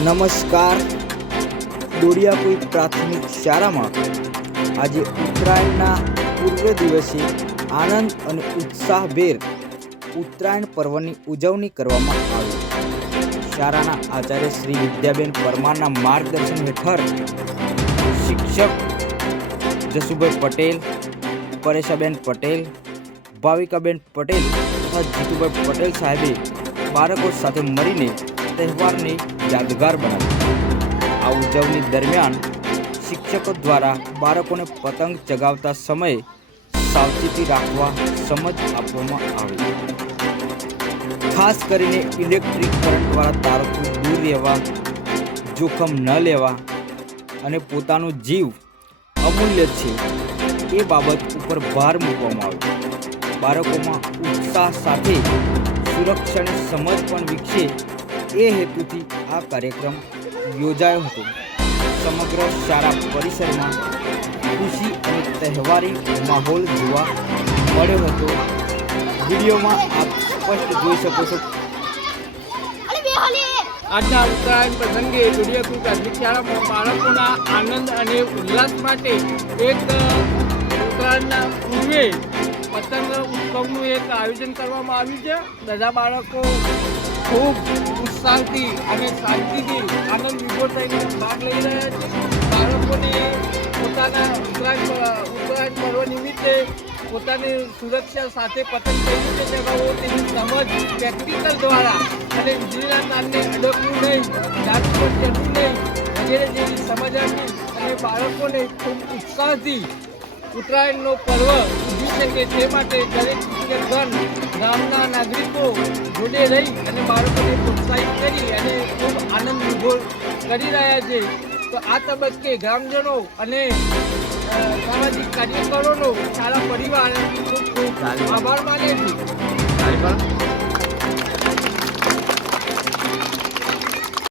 નમસ્કાર. દોડિયાપુઈ પ્રાથમિક શાળામાં આજે ઉત્તરાયણના પૂર્વ દિવસે આનંદ અને ઉત્સાહભેર ઉત્તરાયણ પર્વની ઉજવણી કરવામાં આવી. શાળાના આચાર્ય શ્રી વિદ્યાબેન પરમારના માર્ગદર્શન હેઠળ શિક્ષક જસુભાઈ પટેલ, પરેશાબેન પટેલ, ભાવિકાબેન પટેલ તથા જીતુભાઈ પટેલ સાહેબે બાળકો સાથે મળીને તહેવારને યાદગાર બનાવ્યો. આ ઉજવણી દરમિયાન શિક્ષકો દ્વારા બાળકોને પતંગ ચગાવતા સમયે સાવચેતી રાખવા સમજ આપવામાં આવી. ખાસ કરીને ઇલેક્ટ્રિક કરંટવાળા તારથી દૂર રહેવા, જોખમ ન લેવા અને પોતાનો જીવ અમૂલ્ય છે એ બાબત ઉપર ભાર મૂકવામાં આવ્યો. બાળકોમાં ઉત્સાહ સાથે સુરક્ષાની સમજ પણ વિકસે એ હેતુથી આ કાર્યક્રમ યોજાયો હતો. સમગ્ર શાળા પરિસરમાં ખુશી અને તહેવારી માહોલ જોવા મળ્યો હતો. વિડીયોમાં આપ સ્પષ્ટ જોઈ શકો છો. આજના ઉત્તરાયણ પ્રસંગે દોડિયાપુઈ પ્રાથમિક શાળામાં બાળકોના આનંદ અને ઉલ્લાસ માટે એક ઉત્તરાયણના પૂર્વે પતંગ ઉત્સવનું એક આયોજન કરવામાં આવ્યું છે. બધા બાળકો ખૂબ ઉત્સાહથી અને શાંતિથી આનંદ વિભોર થઈને ભાગ લઈ રહ્યા છે. બાળકોને પોતાના ઉત્તરાયણ પર્વ નિમિત્તે પોતાની સુરક્ષા સાથે પતંગ કઈ રીતે ચગાવવો તેની સમજ પ્રેક્ટિકલ દ્વારા અને વીજળીના તારને અડકવું નહીં, દારૂ પર ચડવું નહીં વગેરે જેવી સમજ આપી અને બાળકોને ખૂબ ઉત્સાહથી ઉત્તરાયણનો પર્વ ઉજવી શકે તે માટે દરેક શિક્ષકગણ ગામના નાગરિકો જોડે રહી અને બાળકોને પ્રોત્સાહિત કરી અને ખૂબ આનંદ વિભોર કરી રહ્યા છે. તો આ તબક્કે ગ્રામજનો અને સામાજિક કાર્યકરોનો શાળા પરિવાર ખૂબ ખૂબ આભાર માને છે.